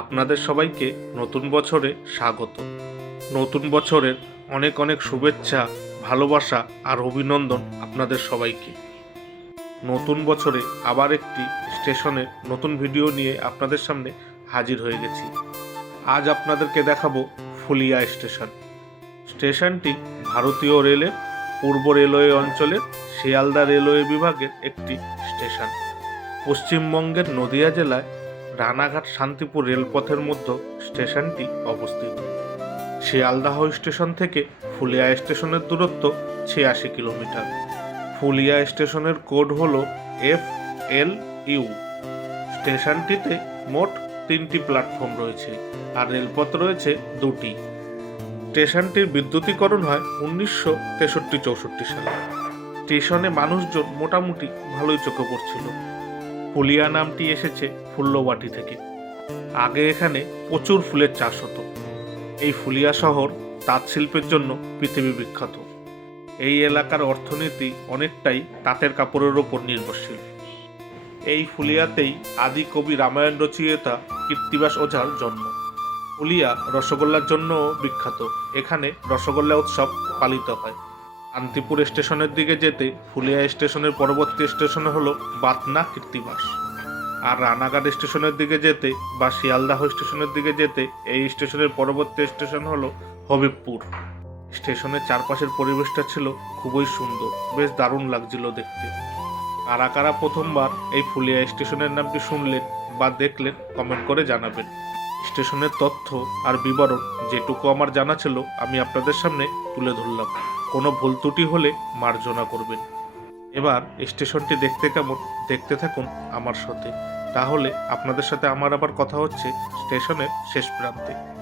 আপনাদের সবাইকে নতুন বছরে স্বাগত। নতুন বছরের অনেক অনেক শুভেচ্ছা, ভালোবাসা আর অভিনন্দন আপনাদের সবাইকে। নতুন বছরে আবার একটি স্টেশনের নতুন ভিডিও নিয়ে আপনাদের সামনে হাজির হয়ে গেছি। আজ আপনাদেরকে দেখাবো ফুলিয়া স্টেশন। স্টেশনটি ভারতীয় রেলের পূর্ব রেলওয়ে অঞ্চলের শিয়ালদা রেলওয়ে বিভাগের একটি স্টেশন। পশ্চিমবঙ্গের নদিয়া জেলায় রানাঘাট শান্তিপুর রেলপথের মধ্যে স্টেশনটি অবস্থিত। শিয়ালদাহ স্টেশন থেকে ফুলিয়া স্টেশনের দূরত্ব ছিয়াশি কিলোমিটার। ফুলিয়া স্টেশনের কোড হল এফ এল ইউ। স্টেশনটিতে মোট তিনটি প্ল্যাটফর্ম রয়েছে আর রেলপথ রয়েছে দুটি। স্টেশনটির বিদ্যুতীকরণ হয় উনিশশো তেষট্টি চৌষট্টি সালে। স্টেশনে মানুষজন মোটামুটি ভালোই চোখে পড়ছিল। ফুলিয়া নামটি এসেছে ফুল্লবাটি থেকে। আগে এখানে প্রচুর ফুলের চাষ হতো। এই ফুলিয়া শহর তাঁত শিল্পের জন্য পৃথিবী বিখ্যাত। এই এলাকার অর্থনীতি অনেকটাই তাঁতের কাপড়ের ওপর নির্ভরশীল। এই ফুলিয়াতেই আদি কবি রামায়ণ রচয়িতা কীর্তিবাস ওঝার জন্ম। ফুলিয়া রসগোল্লার জন্য বিখ্যাত। এখানে রসগোল্লা উৎসব পালিত হয়। শান্তিপুর স্টেশনের দিকে যেতে ফুলিয়া স্টেশনের পরবর্তী স্টেশন হলো বাতনা কীর্তিবাস। আর রানাঘাট স্টেশনের দিকে যেতে বা শিয়ালদাহ স্টেশনের দিকে যেতে এই স্টেশনের পরবর্তী স্টেশন হলো হবিবপুর। স্টেশনের চারপাশের পরিবেশটা ছিল খুবই সুন্দর, বেশ দারুণ লাগছিল দেখতে। কারা কারা প্রথমবার এই ফুলিয়া স্টেশনের নামটি শুনলেন বা দেখলেন, কমেন্ট করে জানাবেন। স্টেশনের তথ্য আর বিবরণ যেটুকু আমার জানা ছিল, আমি আপনাদের সামনে তুলে ধরলাম। কোনো ভুল ত্রুটি হলে মার্জনা করবেন। এবার স্টেশনটি দেখতে কেমন, দেখতে থাকুন আমার সাথে। তাহলে আপনাদের সাথে আমার আবার কথা হচ্ছে স্টেশনের শেষ প্রান্তে।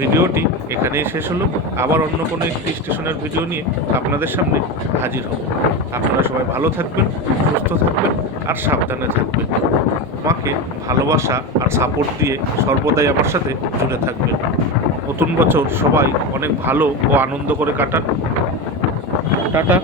ভিডিওটি এখানেই শেষ হলো। আবার অন্য কোনো একটি স্টেশনের ভিডিও নিয়ে আপনাদের সামনে হাজির হব। আপনারা সবাই ভালো থাকবেন, সুস্থ থাকবেন আর সাবধানে থাকবেন। আমাকে ভালোবাসা আর সাপোর্ট দিয়ে সর্বদাই আমার সাথে জুড়ে থাকবেন। নতুন বছর সবাই অনেক ভালো ও আনন্দ করে কাটান। টাটা।